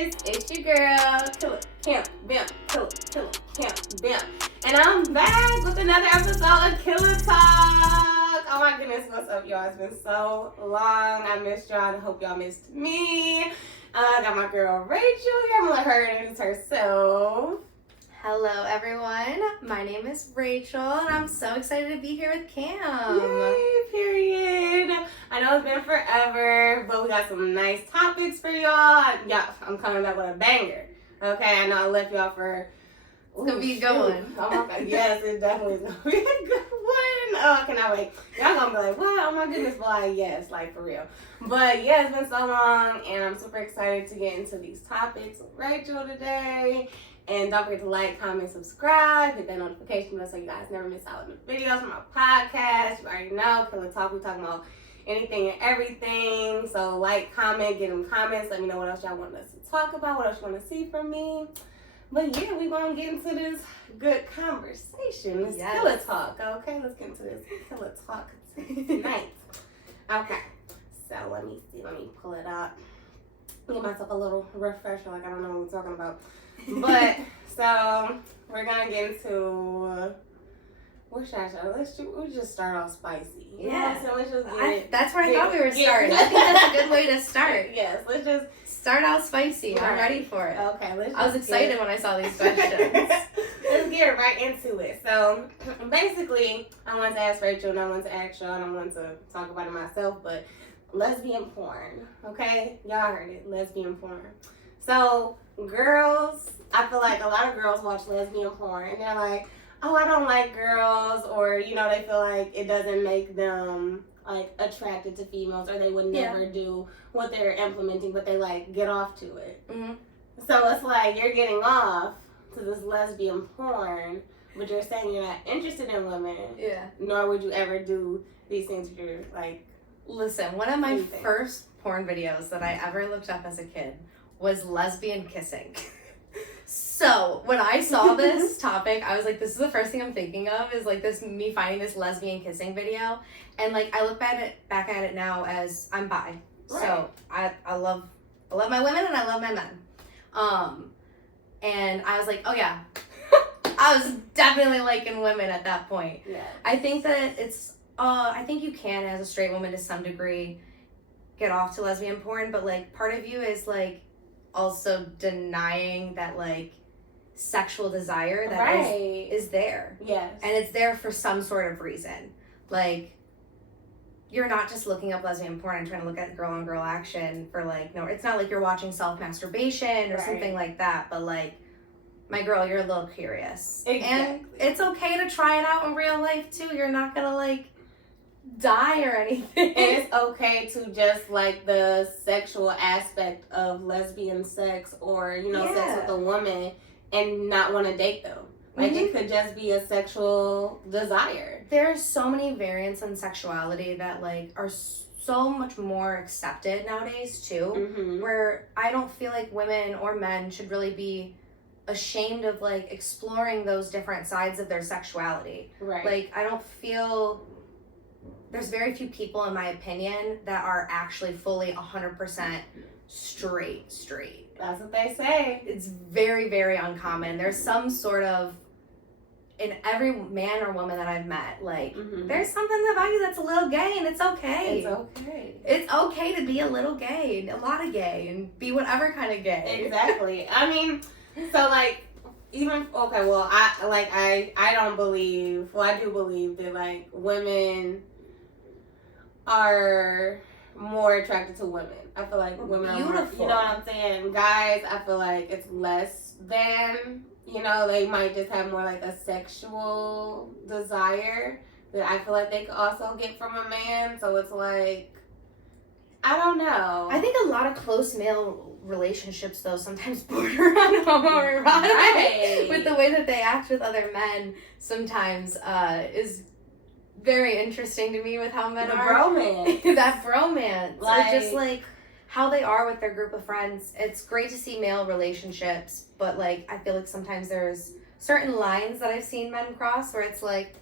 guys, it's your girl, KILLAKAM, and I'm back with another episode of KILLA Talk. Oh my goodness, what's up, y'all? It's been so long. I missed y'all. I hope y'all missed me. I got my girl Rachel here. I'm gonna let her introduce herself. Hello everyone, my name is Rachel and I'm so excited to be here with Cam. Yay, period. I know it's been forever, but we got some nice topics for y'all. Yeah, I'm coming back with a banger. Okay, I know I left y'all for... It's gonna be a good one. Oh my God, yes, it definitely is gonna be a good one. Oh, I cannot wait. Y'all gonna be like, what? Oh my goodness, boy, yes, like for real. But yeah, it's been so long and I'm super excited to get into these topics with Rachel today. And don't forget to like, comment, subscribe, hit that notification bell so you guys never miss out on the videos from my podcast. You already know, KILLA Talk, we talking about anything and everything. So like, comment, get them comments, let me know what else y'all want us to talk about, what else you want to see from me. But yeah, we gonna get into this good conversation, this KILLA Talk, okay? Let's get into this KILLA Talk tonight. Okay, so let me pull it up. Give myself a little refresher, like I don't know what we're talking about. But so we're gonna get into what should I start? We'll just start off spicy. Yeah, so let's just get that's where I thought we were starting. I think that's a good way to start. Yes, let's just start out spicy. Right. I'm ready for it. Okay, I was excited when I saw these questions. Let's get right into it. So basically, I wanted to ask Rachel and I wanted to ask y'all and I wanted to talk about it myself, but lesbian porn, okay? Y'all heard it, lesbian porn. So girls, I feel like a lot of girls watch lesbian porn and they're like, oh, I don't like girls, or you know, they feel like it doesn't make them like attracted to females, or they would never do what they're implementing, but they like get off to it. Mm-hmm. So it's like you're getting off to this lesbian porn, but you're saying you're not interested in women. Yeah. Nor would you ever do these things if you're like. Listen, one of my first porn videos that I ever looked up as a kid was lesbian kissing. So when I saw this topic, I was like, this is the first thing I'm thinking of is like this, me finding this lesbian kissing video. And like, I look back at it now as I'm bi. Right. So I love my women and I love my men. And I was like, oh yeah, I was definitely liking women at that point. Yeah. I think that I think you can, as a straight woman to some degree, get off to lesbian porn, but like part of you is like also denying that like sexual desire that is there. Yes. And it's there for some sort of reason. Like you're not just looking up lesbian porn and trying to look at girl on girl action for like, no, it's not like you're watching self-masturbation or something like that, but like, my girl, you're a little curious. Exactly. And it's okay to try it out in real life too. You're not gonna like die or anything. And it's okay to just like the sexual aspect of lesbian sex or, you know, sex with a woman and not want to date them. Like it could just be a sexual desire. There are so many variants on sexuality that like are so much more accepted nowadays too, where I don't feel like women or men should really be ashamed of like exploring those different sides of their sexuality. Right. Like I don't feel there's very few people, in my opinion, that are actually fully 100% straight. That's what they say. It's very, very uncommon. There's some sort of, in every man or woman that I've met, like, there's something about you that's a little gay, and it's okay. It's okay. It's okay to be a little gay, a lot of gay, and be whatever kind of gay. Exactly. I mean, so, like, even, okay, well, I don't believe, well, I do believe that, like, women are more attracted to women. I feel like women are more, you know what I'm saying? Guys, I feel like it's less than, you know, they might just have more like a sexual desire that I feel like they could also get from a man. So it's like, I don't know. I think a lot of close male relationships, though, sometimes border on homoerotic with the way that they act with other men sometimes is very interesting to me with how men are. Bromance. That bromance. Like, or just like how they are with their group of friends. It's great to see male relationships, but like I feel like sometimes there's certain lines that I've seen men cross where it's like,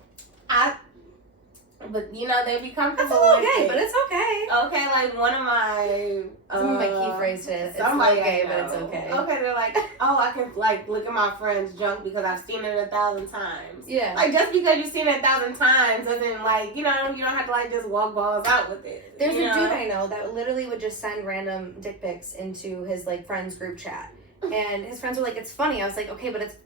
but you know, they be comfortable. That's a little gay, but it's okay. Okay, like one of my my key phrase today. It's somebody not gay, I but it's know. okay. Okay, they're like, oh, I can like look at my friend's junk because I've seen it 1,000 times. Yeah. Like just because you've seen it 1,000 times doesn't like you don't have to like just walk balls out with it. There's a dude I know that literally would just send random dick pics into his like friends group chat, and his friends were like, "It's funny." I was like, "Okay, but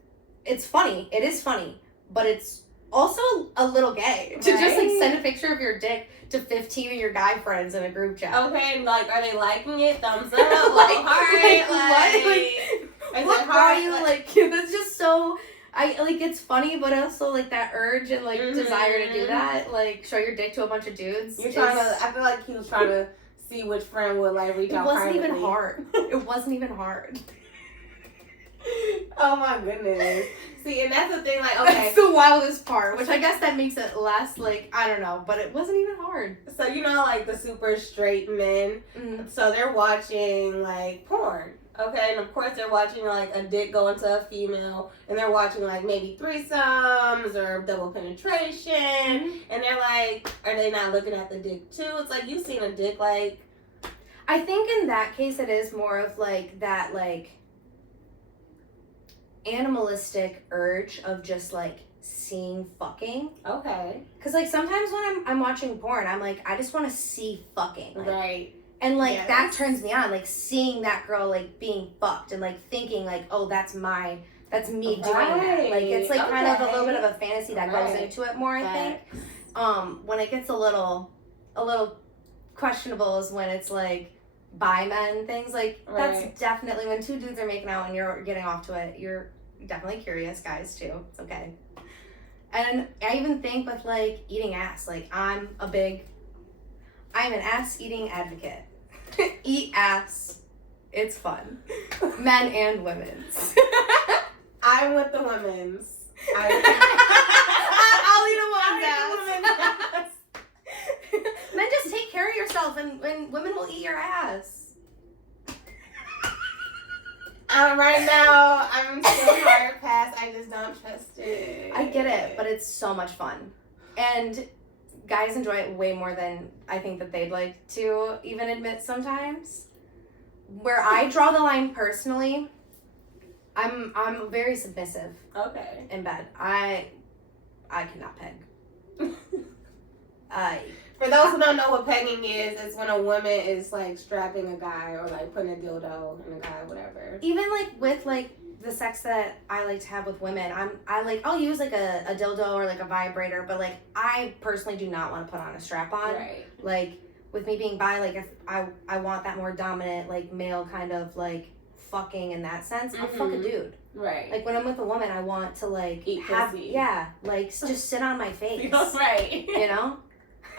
it's funny. It is funny, but it's also a little gay to just like send a picture of your dick to 15 of your guy friends in a group chat." Okay, like are they liking it? Thumbs up, heart, what are you like? That's just so. I like it's funny, but also like that urge and like desire to do that, like show your dick to a bunch of dudes. You're trying to. I feel like he was trying to see which friend would like reach out. It wasn't privately. even hard. It wasn't even hard. Oh my goodness. See, and that's the thing, like, okay. That's the wildest part, which I guess that makes it less, like, I don't know, but it wasn't even hard. So, you know, like, the super straight men, so they're watching, like, porn, okay? And, of course, they're watching, like, a dick go into a female, and they're watching, like, maybe threesomes or double penetration, and they're like, are they not looking at the dick, too? It's like, you've seen a dick, like... I think in that case, it is more of, like, that, like... animalistic urge of just like seeing fucking. Okay. Because like sometimes when I'm watching porn, I'm like, I just want to see fucking. Like, right. And like that turns me on, like seeing that girl like being fucked and like thinking like, oh, that's me doing that. Like it's like kind of a little bit of a fantasy that goes into it more, I think. When it gets a little questionable is when it's like bi men things, like that's definitely when two dudes are making out and you're getting off to it, you're definitely curious. Guys too, it's okay. And I even think with like eating ass, like I'm an ass eating advocate. Eat ass, it's fun. Men and women's. I'm with the women's. I'll eat a woman's ass. Men, just take care of yourself, and women will eat your ass. Right now, I'm still hard pass. I just don't trust it. I get it, but it's so much fun. And guys enjoy it way more than I think that they'd like to even admit sometimes. Where I draw the line personally, I'm very submissive. Okay. In bed. I cannot peg. For those who don't know what pegging is, it's when a woman is like strapping a guy or like putting a dildo in a guy, whatever. Even like with like the sex that I like to have with women, I'll use like a dildo or like a vibrator, but like I personally do not want to put on a strap on. Right. Like with me being bi, like if I want that more dominant like male kind of like fucking in that sense, I'll fuck a dude. Right. Like when I'm with a woman, I want to like eat pussy. Like just sit on my face. Right. You know?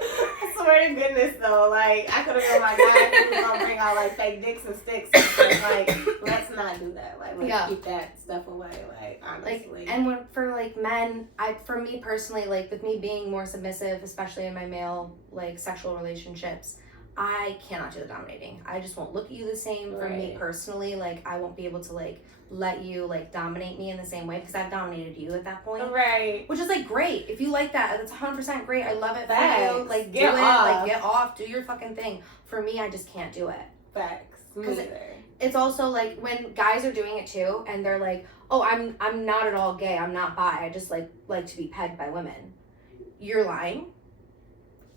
I swear to goodness though, like I could have been my guy who's gonna bring out like fake dicks and sticks and stuff. Like let's not do that. Like let's keep that stuff away. Like honestly. Like and for like men, for me personally, like with me being more submissive, especially in my male like sexual relationships, I cannot do the dominating. I just won't look at you the same. For me personally, like I won't be able to like let you like dominate me in the same way because I've dominated you at that point. Right. Which is like great. If you like that, that's 100% great. I love it for you. Like do get it. Off. Like get off. Do your fucking thing. For me, I just can't do it. Facts. Because it's also like when guys are doing it too, and they're like, "Oh, I'm not at all gay. I'm not bi. I just like to be pegged by women." You're lying.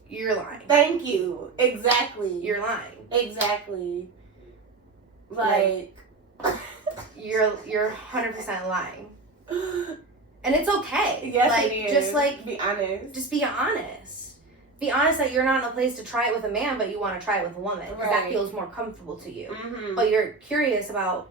You're lying. Thank you. Exactly. You're lying. Exactly. Like you're 100% lying. And it's okay. Yes, like it is. just like be honest. Just be honest. Be honest that you're not in a place to try it with a man, but you want to try it with a woman because that feels more comfortable to you. But you're curious about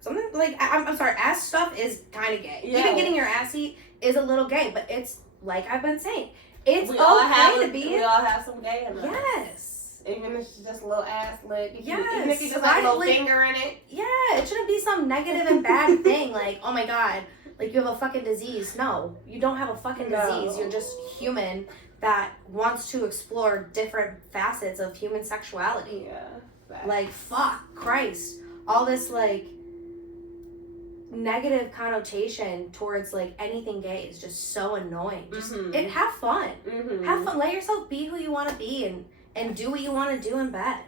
something like I'm sorry, ass stuff is kind of gay. Yeah. Even getting your ass eat is a little gay, but it's like I've been saying, it's okay to be. We all have some gay in us. Yes. Even if it's just a little ass lick. Yes. Even if you just have a little finger in it. Yeah, it shouldn't be some negative and bad thing. Like, oh my God, like you have a fucking disease. No, you don't have a fucking disease. You're just human that wants to explore different facets of human sexuality. Yeah. Like, fuck, Christ. All this, like, negative connotation towards, like, anything gay is just so annoying. Just have fun. Have fun. Let yourself be who you want to be and and do what you want to do in bed.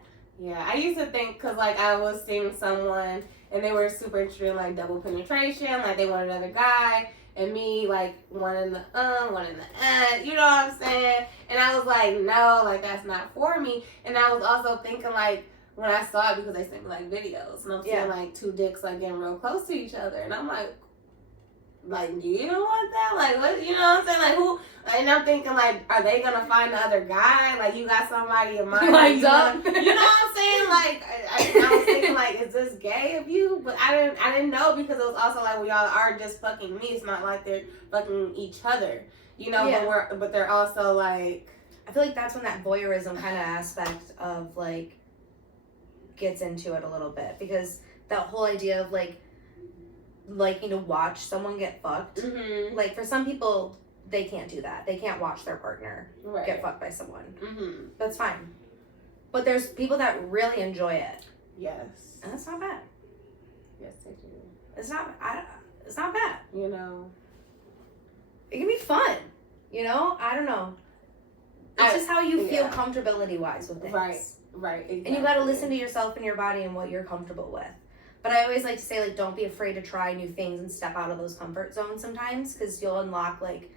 Yeah, I used to think, because, like, I was seeing someone, and they were super interested in, like, double penetration, like, they wanted another guy, and me, like, one in the one in the you know what I'm saying? And I was like, no, like, that's not for me. And I was also thinking, like, when I saw it, because they sent me, like, videos, and I'm seeing, like, two dicks, like, getting real close to each other, and I'm like, you don't want that? Like, what? You know what I'm saying? Like, who? And I'm thinking, like, are they gonna find the other guy? Like, you got somebody in mind? Lined up. You know what I'm saying? Like, I was thinking, like, is this gay of you? But I didn't know, because it was also like, we all are just fucking me. It's not like they're fucking each other. You know, but they're also like. I feel like that's when that voyeurism kind of aspect of like gets into it a little bit, because that whole idea of like liking to watch someone get fucked. Mm-hmm. Like, for some people, they can't do that. They can't watch their partner get fucked by someone. Mm-hmm. That's fine. But there's people that really enjoy it. Yes. And that's not bad. Yes, they do. It's not bad. You know. It can be fun. You know? I don't know. It's just how you feel comfortability-wise with things. Right. Exactly. And you got to listen to yourself and your body and what you're comfortable with. But I always like to say, like, don't be afraid to try new things and step out of those comfort zones sometimes, because you'll unlock, like,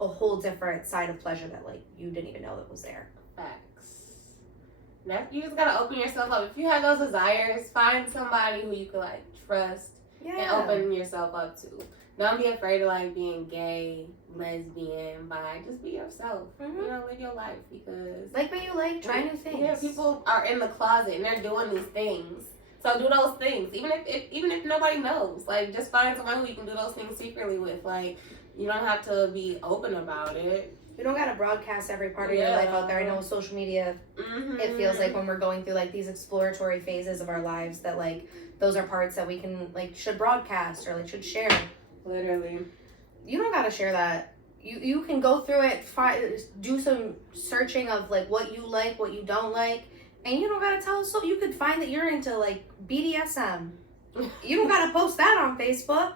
a whole different side of pleasure that, like, you didn't even know that was there. Facts. Now, you just got to open yourself up. If you have those desires, find somebody who you can, like, trust and open yourself up to. Don't be afraid of, like, being gay, lesbian, bi. Just be yourself. Mm-hmm. You know, live your life, because... Like what you like, try new things. Yeah, people are in the closet and they're doing these things. So do those things, even if nobody knows. Like, just find someone who you can do those things secretly with. Like, you don't have to be open about it. You don't gotta broadcast every part of your life out there. I know with social media, it feels like when we're going through like these exploratory phases of our lives that like those are parts that we can like should broadcast or like should share. Literally, you don't gotta share that. You can go through it, do some searching of like what you like, what you don't like. And you don't gotta tell us, so you could find that you're into like BDSM. You don't gotta post that on Facebook.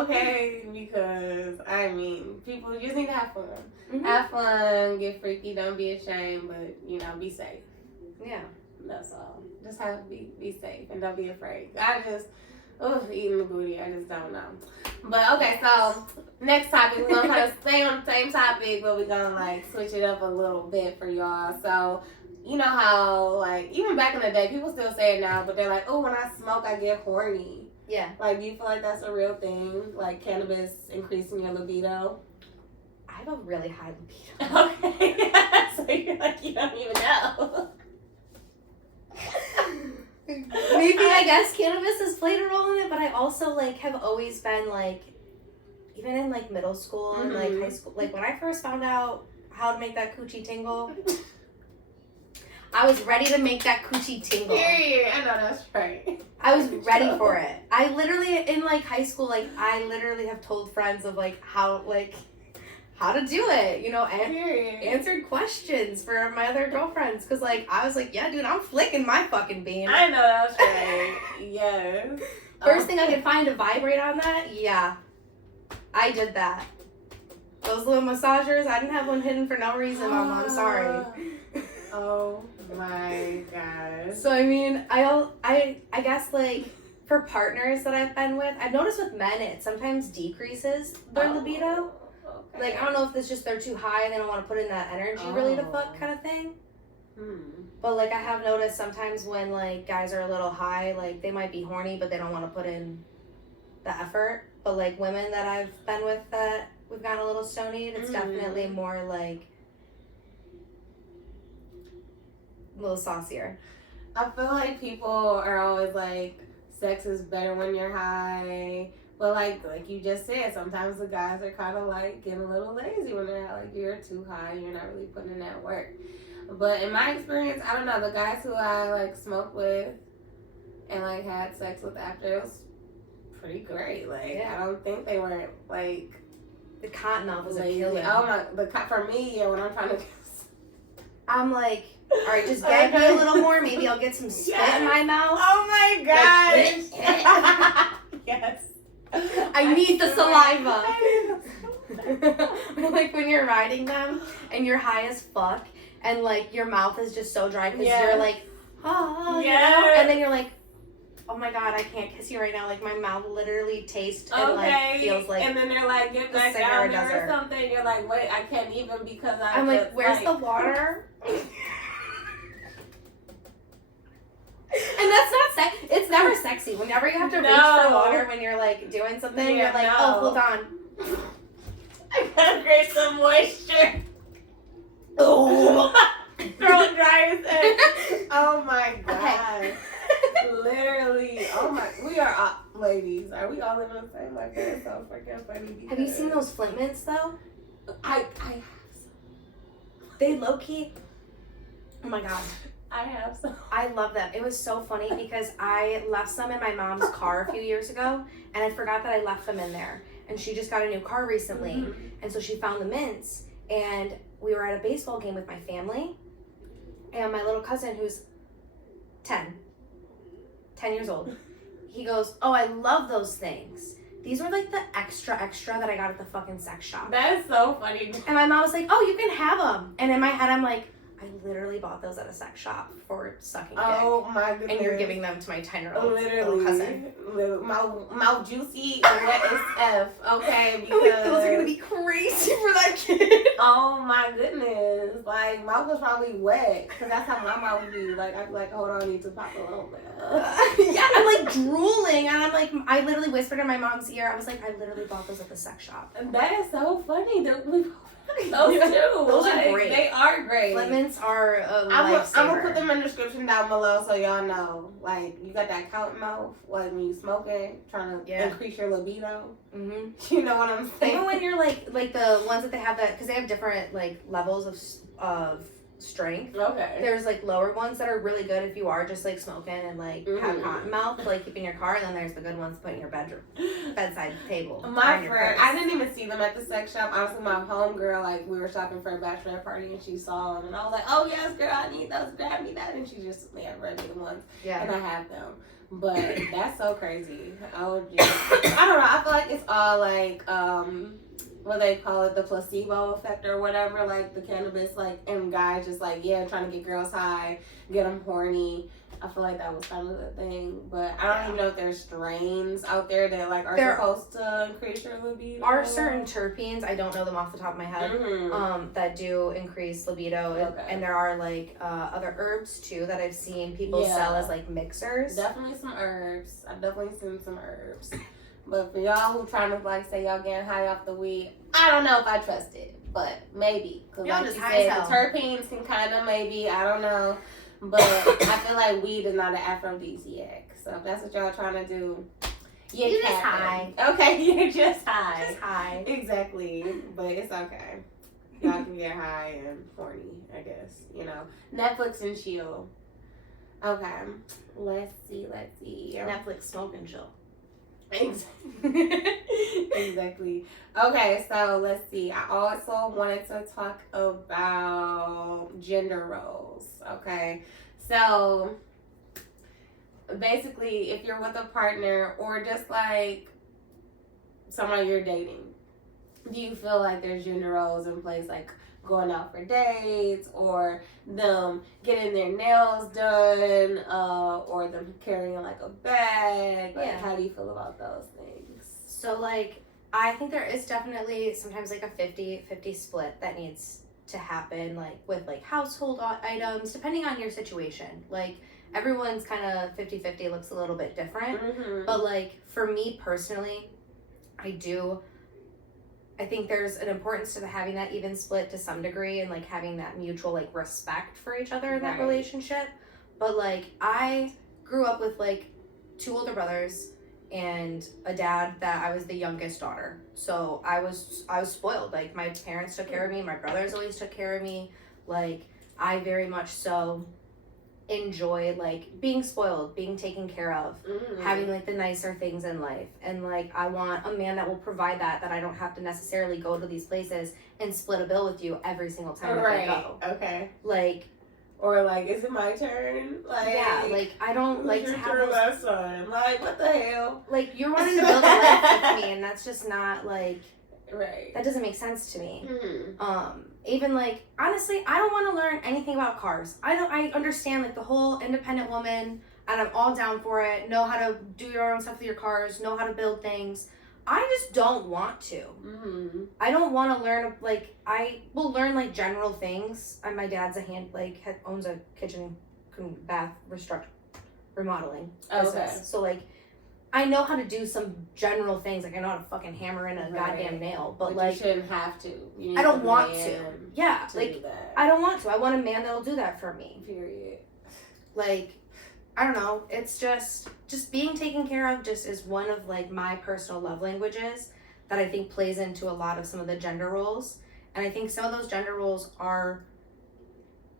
Okay, because I mean, people just need to have fun. Mm-hmm. Have fun, get freaky, don't be ashamed, but you know, be safe. Yeah, that's all. Just have to be safe and don't be afraid. Eating the booty, I just don't know. But okay, so next topic, we're gonna kind of stay on the same topic, but we're gonna like switch it up a little bit for y'all. So, you know how like even back in the day, people still say it now, but they're like, oh, when I smoke, I get horny. Yeah. Like, do you feel like that's a real thing? Like cannabis increasing your libido? I have a really high libido. Okay, so you're like you don't even know. Maybe I guess cannabis has played a role in it, but I also like have always been like, even in like middle school and like high school, like when I first found out how to make that coochie tingle, I was ready to make that coochie tingle. Period. I know that's right. I was ready for it. I literally in like high school, like I literally have told friends of like how to do it, you know, and answered questions for my other girlfriends. Because, like, I was like, yeah, dude, I'm flicking my fucking bean. I know, that's right. Yes. First thing I could find to vibrate on that, yeah. I did that. Those little massagers, I didn't have one hidden for no reason, Mama. I'm sorry. Oh, my gosh. So, I mean, I guess, like, for partners that I've been with, I've noticed with men, it sometimes decreases their libido. Okay. Like, I don't know if it's just they're too high and they don't want to put in that energy really to fuck kind of thing. But, like, I have noticed sometimes when, like, guys are a little high, like, they might be horny, but they don't want to put in the effort. But, like, women that I've been with that we've gotten a little stonied, it's definitely more, like, a little saucier. I feel like people are always like, sex is better when you're high. But like you just said, sometimes the guys are kind of like getting a little lazy when they're like, you're too high, you're not really putting in that work. But in my experience, I don't know, the guys who I like smoked with and like had sex with after, it was pretty great. Like, I don't think they weren't like... The cotton mouth was lazy. a killer. Oh my, for me, yeah, when I'm trying to... I'm like, all right, just gag me a little more. Maybe I'll get some spit in my mouth. Oh my gosh. Yes. I need the saliva. Like when you're riding them and you're high as fuck and like your mouth is just so dry because you're like, you know? And then you're like, oh my god, I can't kiss you right now. Like my mouth literally tastes and like feels like. And then they're like, get back down there or something. You're like, wait, I can't even because I'm like, where's the water? And that's not it's never sexy. Whenever you have to reach for water when you're like doing something, you're like, oh, hold on. I gotta create some moisture. Oh. Throw dry as heck. Oh my god. Okay. Literally. Oh my. We are all, ladies. Are we all living the same? Like that is so freaking funny. Have you seen those Flint mints though? I have some. They low key. Oh my god. I have some. I love them. It was so funny because I left some in my mom's car a few years ago and I forgot that I left them in there. And she just got a new car recently. Mm-hmm. And so she found the mints and we were at a baseball game with my family and my little cousin who's 10 years old. He goes, oh, I love those things. These were like the extra that I got at the fucking sex shop. That is so funny. And my mom was like, oh, you can have them. And in my head, I'm like, I literally bought those at a sex shop for sucking dick. Oh my goodness. And you're giving them to my 10-year-old little cousin. Mouth juicy and wet as F, okay? Because those are gonna be crazy for that kid. Oh my goodness. Like, mouth was probably wet. Because that's how my mouth would be. Like, I'd be like, hold on, I need to pop a little bit. Yeah, I'm like drooling. And I'm like, I literally whispered in my mom's ear. I was like, I literally bought those at the sex shop. That is so funny. Those two. Those are great. They are great. Flint mints are a lifesaver. I'm gonna put them in the description down below so y'all know. Like, you got that cotton mouth, like when you smoking, trying to increase your libido. Mm-hmm. You know what I'm saying? Even when you're like the ones that they have that, because they have different like levels of strength. Okay. There's like lower ones that are really good if you are just like smoking and like have cotton mouth, like keep in your car, and then there's the good ones to put in your bedside table. My friend, I didn't even see them at the sex shop. Honestly, my homegirl, like we were shopping for a bachelorette party and she saw them and I was like, oh yes, girl, I need those. Grab me that, and she just read me the ones. Yeah. And I have them. But that's so crazy. Oh, I don't know. I feel like it's all like what they call it, the placebo effect or whatever, like the cannabis, like, and guys just like, trying to get girls high, get them horny. I feel like that was kind of the thing, but I don't even know if there's strains out there that like are supposed to increase your libido. Are certain terpenes, I don't know them off the top of my head, that do increase libido, and there are like other herbs too that I've seen people sell as like mixers. Definitely some herbs. I've definitely seen some herbs. But for y'all who trying to like say y'all getting high off the weed, I don't know if I trust it, but maybe. Because like you said, the terpenes can kind of maybe, I don't know. But I feel like weed is not an aphrodisiac. So if that's what y'all trying to do, you're just high. Okay, you're just high. Just high. Exactly. But it's okay. Y'all can get high and horny, I guess. You know. Netflix and chill. Okay. Let's see. Netflix, smoke and chill. Exactly. Okay, so let's see. I also wanted to talk about gender roles. Okay, so basically, if you're with a partner or just like someone you're dating, do you feel like there's gender roles in place, like going out for dates, or them getting their nails done, or them carrying like a bag? Like, how do you feel about those things? So like, I think there is definitely sometimes like a 50-50 split that needs to happen, like with like household items, depending on your situation. Like everyone's kind of 50-50 looks a little bit different, but like for me personally, I think there's an importance to having that even split to some degree and like having that mutual like respect for each other in that relationship. But like I grew up with like 2 older brothers and a dad that I was the youngest daughter. So I was spoiled. Like my parents took care of me, my brothers always took care of me. Like I very much so enjoy like being spoiled, being taken care of, having like the nicer things in life, and like I want a man that will provide that I don't have to necessarily go to these places and split a bill with you every single time that I go. Okay. Like, or like, is it my turn? Like, yeah, like I don't like to have those, last time. Like, what the hell? Like you're wanting to build a life with me, and that's just not like Right. That doesn't make sense to me. Mm-hmm. Even like, honestly, I don't want to learn anything about cars. I understand like the whole independent woman, and I'm all down for it. Know how to do your own stuff with your cars, know how to build things. I just don't want to. Mm-hmm. I don't want to learn, like, I will learn like general things. And my dad's owns a kitchen bath remodeling business. So like, I know how to do some general things. Like, I know how to fucking hammer in a goddamn nail. But like, you shouldn't have to. You need I don't want to. Yeah, like, do that. I don't want to. I want a man that'll do that for me. Period. Like, I don't know. It's just being taken care of just is one of like my personal love languages that I think plays into a lot of some of the gender roles. And I think some of those gender roles are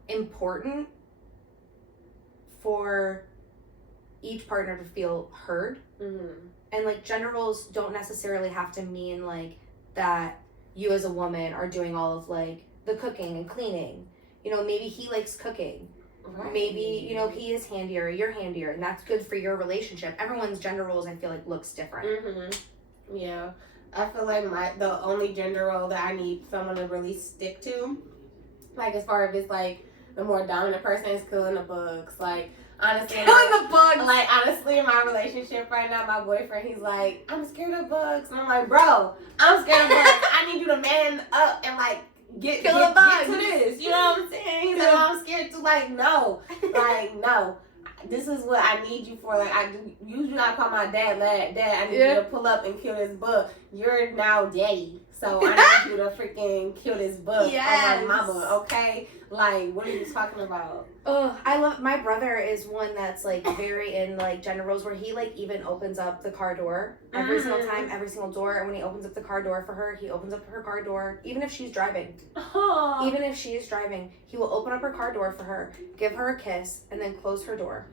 important for each partner to feel heard. Mm-hmm. And like, gender roles don't necessarily have to mean like that you as a woman are doing all of like the cooking and cleaning. You know, maybe he likes cooking. Right. Maybe, you know, he is handier, you're handier, and that's good for your relationship. Everyone's gender roles, I feel like, looks different. Mm-hmm. Yeah. I feel like the only gender role that I need someone to really stick to, like, as far as it's like the more dominant person, is killing the bugs. Like, honestly, killing the bugs. Like, honestly, in my relationship right now, my boyfriend, he's like, I'm scared of bugs, and I'm like, bro, I'm scared of bugs. I need you to man up and like get to this. You know what I'm saying? He's like, I'm scared to. Like, no, no. This is what I need you for. Like, you do not call my dad, Dad, I need you to pull up and kill this bug. You're now daddy, so I need you to freaking kill this bug. Yes. I'm like, mama, okay? Like, what are you talking about? Oh, my brother is one that's like very in like gender roles, where he like even opens up the car door every single time, every single door. And when he opens up the car door for her, he opens up her car door, even if she's driving. Oh. Even if she is driving, he will open up her car door for her, give her a kiss, and then close her door.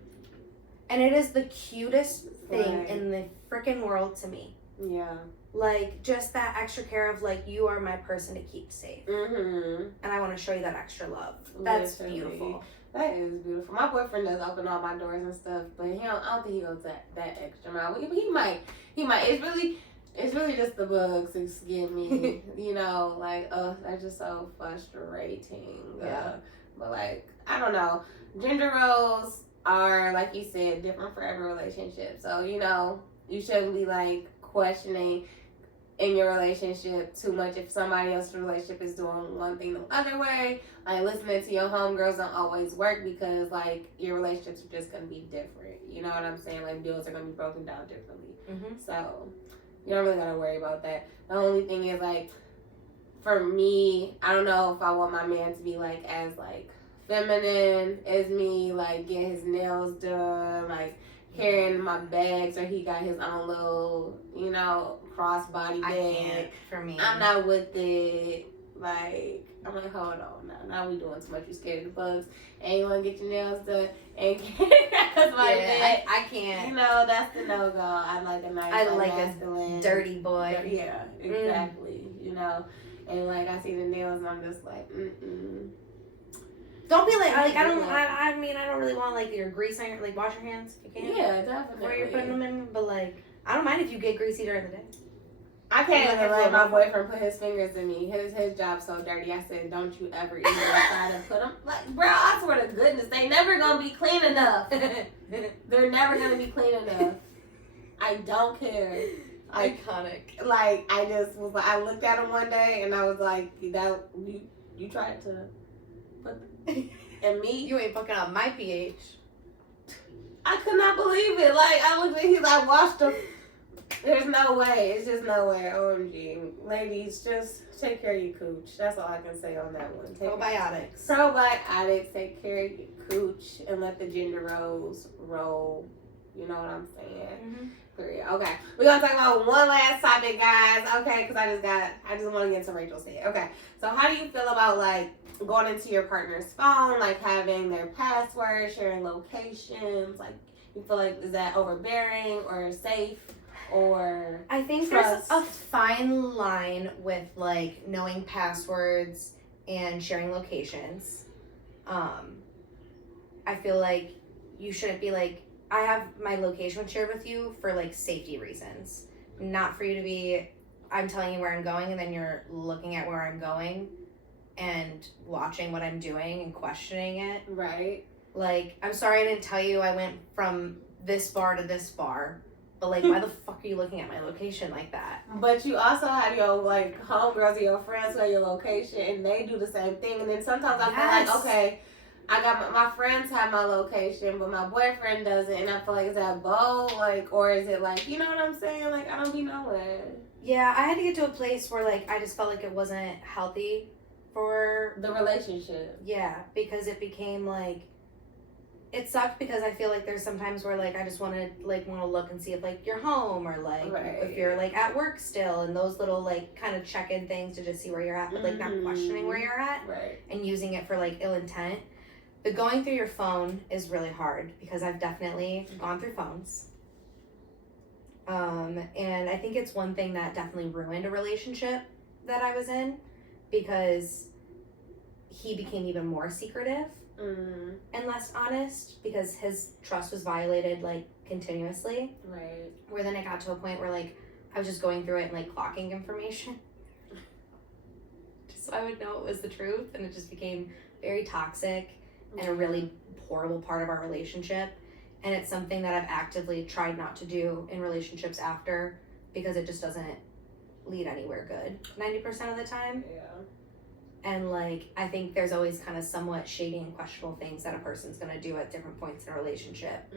And it is the cutest thing in the freaking world to me. Yeah. Like, just that extra care of, like, you are my person to keep safe. Mm-hmm. And I want to show you that extra love. That's beautiful. That is beautiful. My boyfriend does open all my doors and stuff, but I don't think he goes that extra mile. He might. It's really just the bugs that get me. You know, like, that's just so frustrating. Yeah. But, like, I don't know. Gender roles are, like you said, different for every relationship. So, you know, you shouldn't be, like, questioning in your relationship too much if somebody else's relationship is doing one thing the other way. Like, listening to your homegirls don't always work, because like your relationships are just gonna be different. You know what I'm saying? Like, bills are gonna be broken down differently. Mm-hmm. So you don't really gotta worry about that. The only thing is, like, for me, I don't know if I want my man to be like as like feminine as me, like get his nails done, like carrying my bags, or he got his own little, you know, crossbody bag. For me, I'm not with it. Like, I'm like, hold on now we doing too much. You scared of the bugs, and you want to get your nails done, and I can't. You know, that's the no go. I like a nice, masculine, a dirty boy. Yeah, exactly. You know, and like I see the nails, and I'm just like, Don't be like I mean, I don't really want like your grease on your, like, wash your hands if you can. Yeah, definitely. Before you're putting them in, but like, I don't mind if you get greasy during the day. I can't even let my boyfriend put his fingers in me. His job's so dirty. I said, don't you ever even try to put them. Like, bro, I swear to goodness, they never gonna be clean enough. They're never gonna be clean enough. I don't care. Iconic. Like, I just was like, I looked at him one day and I was like, that you tried to put and me. You ain't fucking up my pH. I could not believe it. Like, I looked at him, I washed him. There's no way. It's just no way. OMG. Ladies, just take care of your cooch. That's all I can say on that one. Probiotics. Probiotics. Take care of your cooch and let the gender roles roll. You know what I'm saying? Mm-hmm. Period. Okay. We're going to talk about one last topic, guys. Okay, because I just want to get into Rachel's head. Okay. So how do you feel about, like, going into your partner's phone, like having their password, sharing locations? Like, you feel like, is that overbearing or safe? Or I think trust? There's a fine line with like knowing passwords and sharing locations. I feel like you shouldn't be like, I have my location shared with you for like safety reasons, not for you to be I'm telling you where I'm going, and then you're looking at where I'm going and watching what I'm doing and questioning it. Right. Like, I'm sorry I didn't tell you I went from this bar to this bar, but like, why the fuck are you looking at my location like that? But you also have your like homegirls or your friends who are your location, and they do the same thing. And then sometimes I feel like, okay, I got my friends have my location, but my boyfriend doesn't, and I feel like, is that bold? Like, or is it like, you know what I'm saying? Like, I don't be knowing. Yeah, I had to get to a place where like I just felt like it wasn't healthy for the relationship. Yeah, because it became like, it sucked because I feel like there's sometimes where like I just want to look and see if like you're home, or like if you're like at work still, and those little like kind of check-in things to just see where you're at, but like not questioning where you're at, and using it for like ill intent. But going through your phone is really hard because I've definitely gone through phones. And I think it's one thing that definitely ruined a relationship that I was in, because he became even more secretive and less honest, because his trust was violated like continuously. Right. Where then it got to a point where like I was just going through it and like clocking information just so I would know it was the truth, and it just became very toxic and a really horrible part of our relationship. And it's something that I've actively tried not to do in relationships after, because it just doesn't lead anywhere good 90% of the time. Yeah. And like, I think there's always kind of somewhat shady and questionable things that a person's going to do at different points in a relationship.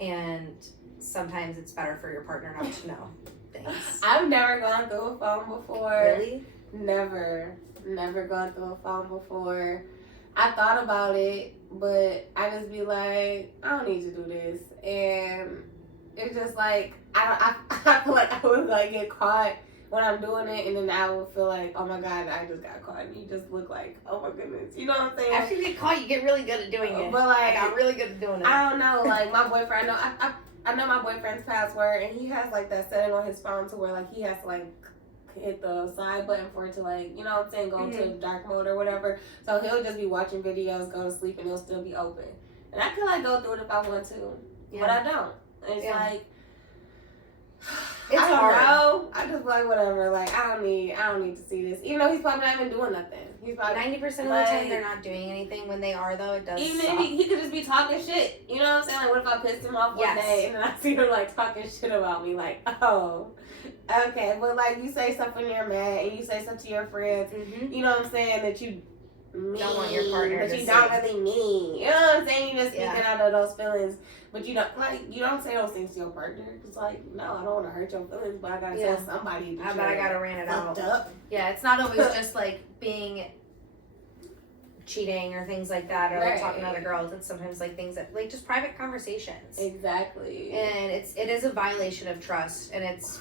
And sometimes it's better for your partner not to know things. I've never gone through a phone before. Really? Never gone through a phone before. I thought about it, but I just be like, I don't need to do this. And it's just like, I feel like I would like get caught when I'm doing it, and then I would feel like, oh my God, I just got caught. And you just look like, oh my goodness. You know what I'm saying? After you get caught, you get really good at doing it. But like, I got really good at doing it. I don't know, like my boyfriend, I know my boyfriend's password, and he has like that setting on his phone to where like he has to like hit the side button for it to like, you know what I'm saying, go into dark mode or whatever. So he'll just be watching videos, go to sleep, and it'll still be open. And I could like go through it if I want to, but I don't. It's like, it's I don't hard. know. I just like whatever. Like I don't need to see this. Even though he's probably not even doing nothing. He's probably 90% of the time they're not doing anything. When they are though, it does. Even suck. if he could just be talking shit. You know what I'm saying? Like what if I pissed him off one day and then I see him like talking shit about me? Like, oh, okay. But like you say something you're mad, and you say something to your friends. You know what I'm saying, that you don't want your partner but to you see. don't really mean. You know what I'm saying? You just speaking out of those feelings. But you don't say those things to your partner. It's like, no, I don't want to hurt your feelings, but I gotta tell somebody. But I gotta rant it out. Up. Yeah, it's not always just like being cheating or things like that, or like talking to other girls. It's sometimes like things that like just private conversations. Exactly. And it is a violation of trust, and it's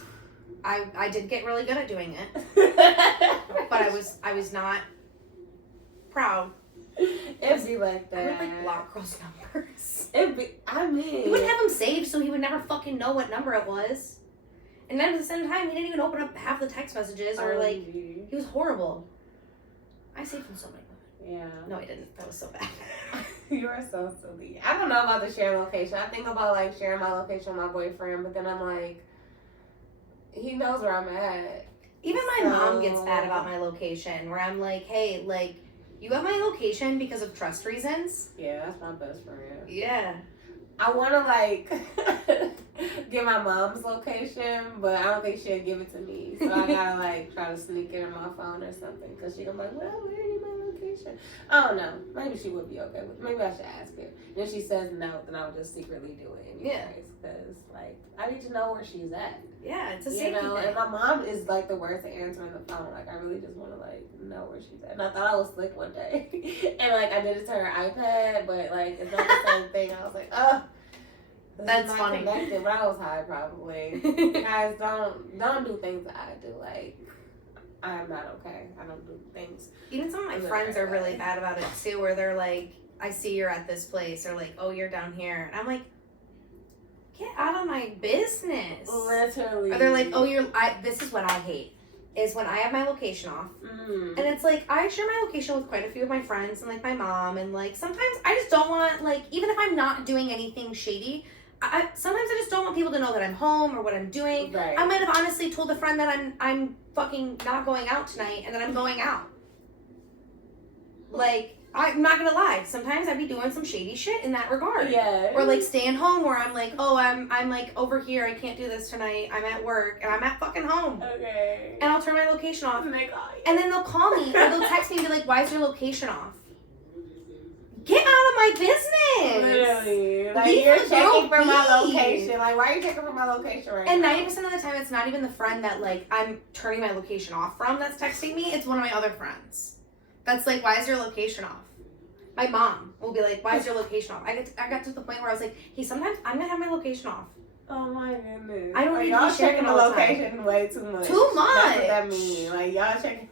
I did get really good at doing it, but I was not proud. It'd be like that. I would like block girls' numbers. It'd be, I mean, he wouldn't have them saved, so he would never fucking know what number it was. And then at the same time, he didn't even open up half the text messages, or like, he was horrible. I saved him so many women. Yeah. No, I didn't. That was so bad. You are so silly. I don't know about the sharing location. I think about like sharing my location with my boyfriend, but then I'm like, he knows where I'm at. Even my mom gets mad about my location, where I'm like, hey, like, you have my location because of trust reasons? Yeah, that's my best friend. Yeah. I want to, like, get my mom's location, but I don't think she'll give it to me. So I got to, like, try to sneak it in my phone or something. Because she's going to be like, well, where is my location? I don't know. Maybe she would be okay with it. Maybe I should ask her. And if she says no, then I'll just secretly do it anyways. Because, like, I need to know where she's at. Yeah, it's a safety thing. And my mom is, like, the worst at answering the phone. Like, I really just want to, like, know where she's at. And I thought I was slick one day. And, like, I did it to her iPad, but, like, it's not the same thing. I was like, oh. That's funny. Connected, but I was high probably. Guys, don't do things that I do. Like, I'm not okay. I don't do things. Even some of my friends are really bad about it too, where they're like, I see you're at this place, or like, oh, you're down here. And I'm like, get out of my business. Literally. Or they're like, oh, this is what I hate, is when I have my location off. And it's like, I share my location with quite a few of my friends and like my mom, and like sometimes I just don't want, like, even if I'm not doing anything shady, sometimes I just don't want people to know that I'm home or what I'm doing. Right. I might have honestly told a friend that I'm fucking not going out tonight and that I'm going out. Like, I'm not gonna lie. Sometimes I'd be doing some shady shit in that regard. Yeah. Or like staying home where I'm like, oh, I'm like over here. I can't do this tonight. I'm at work and I'm at fucking home. Okay. And I'll turn my location off. And they call you. And then they'll call me or they'll text me and be like, why is your location off? Get out of my business. Literally. Like, Leave you're the checking girl for my be. location. Like, why are you checking for my location right And now? 90% of the time, it's not even the friend that like I'm turning my location off from that's texting me. It's one of my other friends. That's like, why is your location off? My mom will be like, why is your location off? I got to the point where I was like, hey, sometimes I'm gonna have my location off. Oh my goodness. I don't like, need y'all to be checking checking the all the time. location way too much. Too much. That's what that means. Like, y'all checking.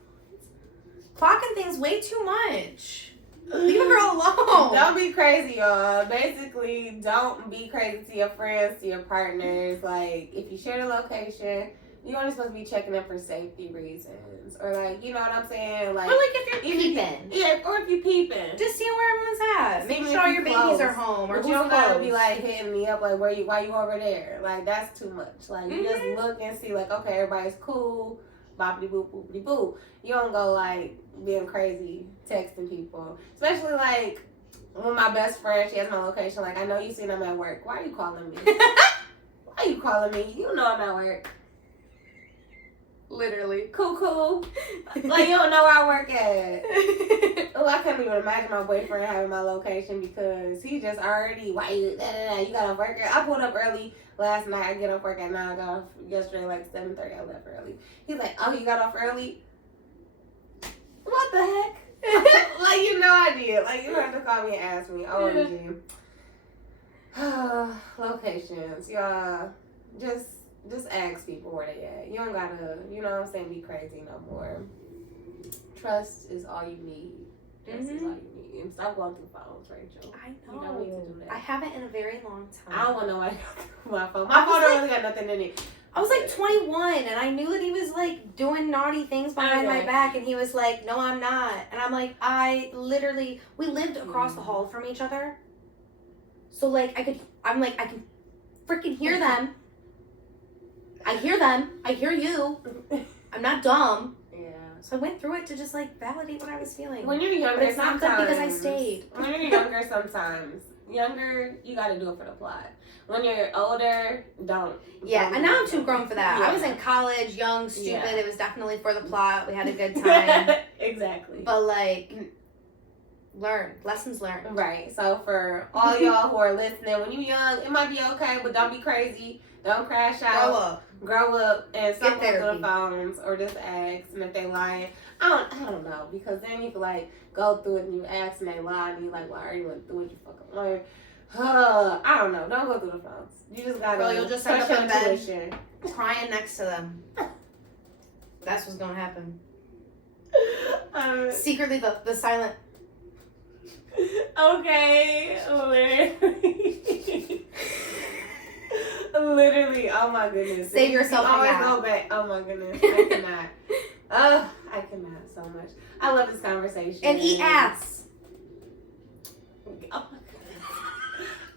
Clocking things way too much. Leave a girl alone. Don't be crazy, y'all. Basically, don't be crazy to your friends, to your partners. Like, if you share the location, you're only supposed to be checking them for safety reasons. Or, like, you know what I'm saying? Like, Or like if you're peeping. Yeah, or if you peeping. Just seeing where everyone's at. Make Seeing sure all if your you babies close. are home. Or But who's you don't gotta close. be like hitting me up like why you over there? Like that's too much. Like you just look and see like okay everybody's cool, boppity boop boopity boop. You don't go like being crazy texting people, especially like when my best friend she has my location. Like I know you seen I'm at work. Why are you calling me? Why are you calling me? You know I'm at work. Literally. Cool. Like you don't know where I work at. Oh, I couldn't even imagine my boyfriend having my location because he just already, why you, you got off work. I pulled up early last night. I get off work at 9. I got off yesterday like 7:30. I left early. He's like, oh, you got off early? What the heck? Like, you know I did. Like, you don't have to call me and ask me. OMG. Locations. Y'all, just ask people where they at. You don't gotta, you know what I'm saying, be crazy no more. Trust is all you need. Trust is all you need. And stop going through phones, Rachel. I know. You don't need to do that. I haven't in a very long time. I don't want to know why you go through my phone. My phone don't really got nothing in it. I was like 21 and I knew that he was like doing naughty things behind my back and he was like, no, I'm not. And I'm like, we lived across the hall from each other. So like I can freaking hear them. I hear them. I hear you. I'm not dumb. Yeah. So I went through it to just like validate what I was feeling. When you're younger, but it's not good sometimes, because I stayed. When you're younger, you gotta do it for the plot. When you're older, don't. Yeah, and now I'm too grown for that. Yeah. I was in college, young, stupid. Yeah. It was definitely for the plot. We had a good time. Exactly. But like, lessons learned. Right. So for all y'all who are listening, when you're young, it might be okay, but don't be crazy. Don't crash out. Grow up and stop going through the phones or just ask. And if they lying, I don't know, because then you can like go through it and you ask and they lie and you like, why are you going through it? You fucking liar. I don't know. Don't go through the phones. You just gotta. Girl, you'll just end trust up in bed intuition. crying next to them. That's what's gonna happen. Secretly, the silent. Okay, literally. Oh my goodness. Save yourself. You always go back. Oh my goodness. I cannot. I cannot so much. I love this conversation. And eat ass. Oh my goodness.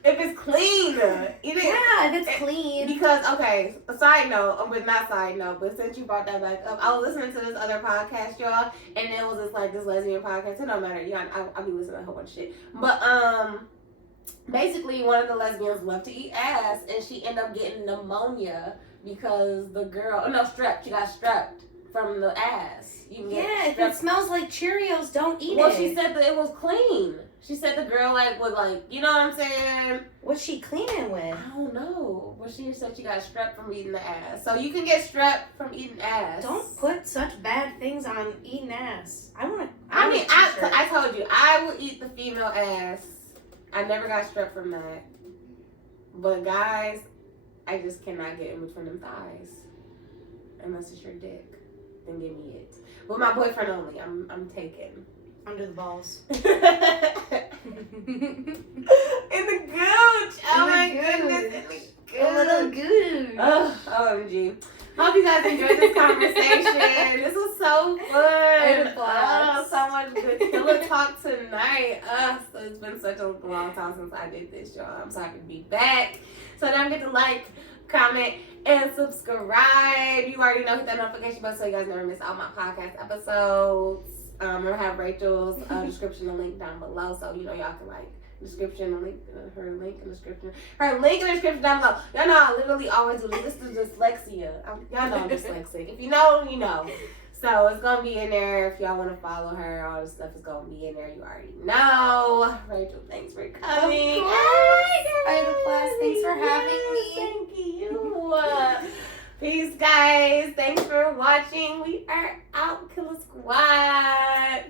If it's clean, eat it. Yeah, if it's clean. Because, okay, a side note, not side note, but since you brought that back up, I was listening to this other podcast, y'all, and it was just like this lesbian podcast. It don't matter. Yeah, I'll be listening to a whole bunch of shit. But, basically, one of the lesbians loved to eat ass, and she ended up getting pneumonia because the girl, strep. She got strep from the ass. Yeah, if it smells like Cheerios, don't eat it. Well, she said that it was clean. She said the girl, was you know what I'm saying? What's she cleaning with? I don't know. But she said she got strep from eating the ass. So you can get strep from eating ass. Don't put such bad things on eating ass. I told you, I would eat the female ass. I never got strep from that. But guys, I just cannot get in between them thighs. Unless it's your dick. Then give me it. With my boyfriend only. I'm taken. Under the balls. In the gooch. Oh my goodness. In the gooch. A little gooch. Oh, OMG. Hope you guys enjoyed this conversation. This was so fun. So much good killer talk tonight. So it's been such a long time since I did this, y'all. I'm so happy to be back. So don't forget to like, comment, and subscribe. You already know, hit that notification button so you guys never miss out my podcast episodes. I'm gonna have Rachel's description and link down below, so you know y'all can like description and link her link in the description. Her link in the description down below. Y'all know I literally always do this. This is dyslexia. Y'all know I'm dyslexic. If you know, you know. So it's gonna be in there if y'all want to follow her. All this stuff is gonna be in there. You already know. Rachel, thanks for coming. I had a blast. Thanks for having me. Thank you. Peace, guys. Thanks for watching. We are out, Killer Squad.